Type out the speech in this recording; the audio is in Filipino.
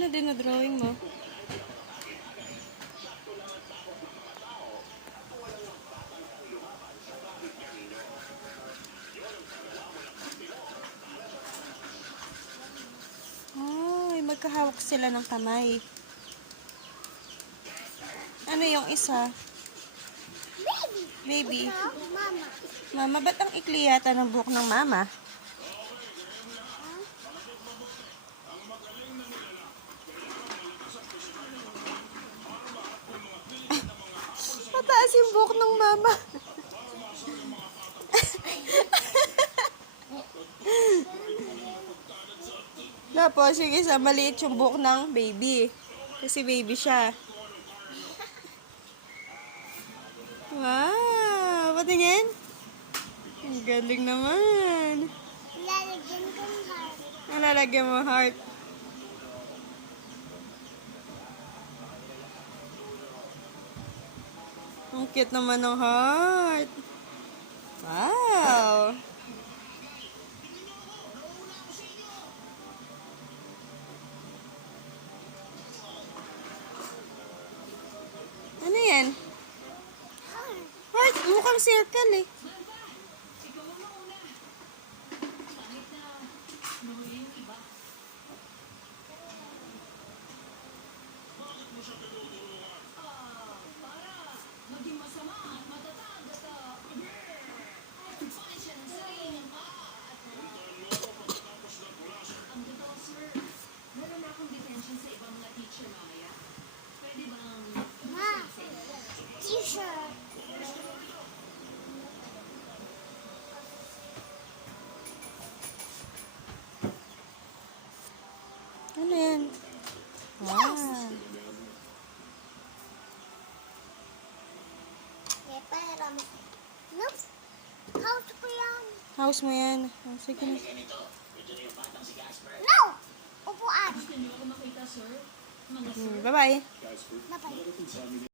Ano din na drawing mo? Ay, magkahawak sila ng kamay. Ano yung isa? Baby. Baby. Ito, mama. Mama, ba't ang ikli yata ng buhok ng mama? Mataas yung buhok ng mama. Tapos, yung isa, maliit yung buhok ng baby. Kasi baby siya. Wow! Patingin? Ang galing naman. Lalagyan kong heart. Nalalagyan mo heart. Ang cute naman ng heart. Wow! Ano yan? Heart. Heart, mukhang circle eh. Ma. T-shirt. Ano yan? Wow. Eh, parang... Nope. House ko yan. House mo yan. Oh, sige na. No! Upuan. Bye-bye. Bye-bye.